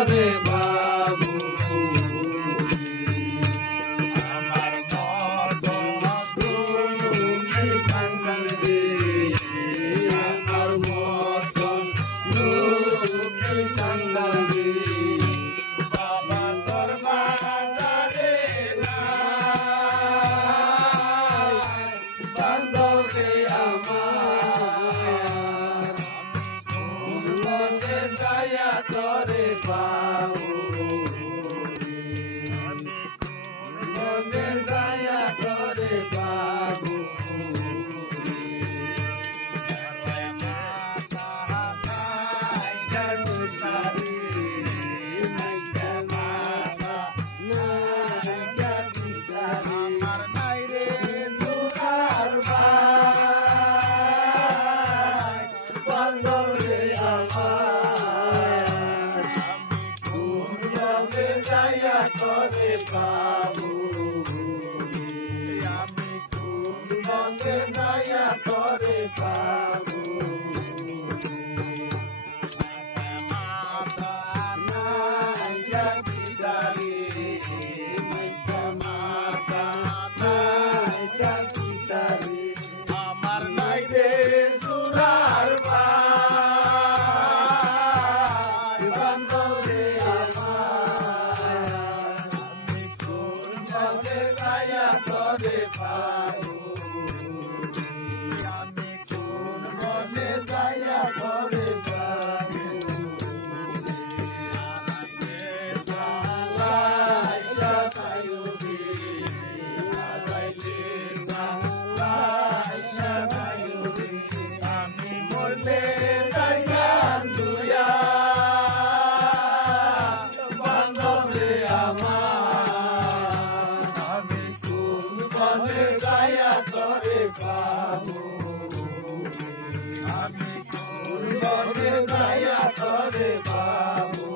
তরে বাবু আমার মতো দুঃখী কাঙ্গাল রে আমার মতন দুঃখী কাঙ্গাল রে বাবা তোর বাজারে বান্ধবে আমার মনে দয়া তরে বাবু মনে দয়া তরে বাবু আমার নাই রে বান্ধবে আমার মনে দয়া তরে বাবু আমি মনে দয়া তরে বাবু মাতা নাইয়া পিতারে মাইকা মাতা নাইয়া পিতারে আমার নাই রে সুরার ভাই বান্ধবে আমার মনে দয়া তরে বাবু আমি কোন মনে দয়া তরে বাবু লাইলা কায়ুবি লাইলে লাইলা কায়ুবি আমি মরলে দয়ান দুয়া বান্ধবে আমার আমি কোন মনে দয়া তরে বাবু আমি কোন মনে দয়া তরে বাবু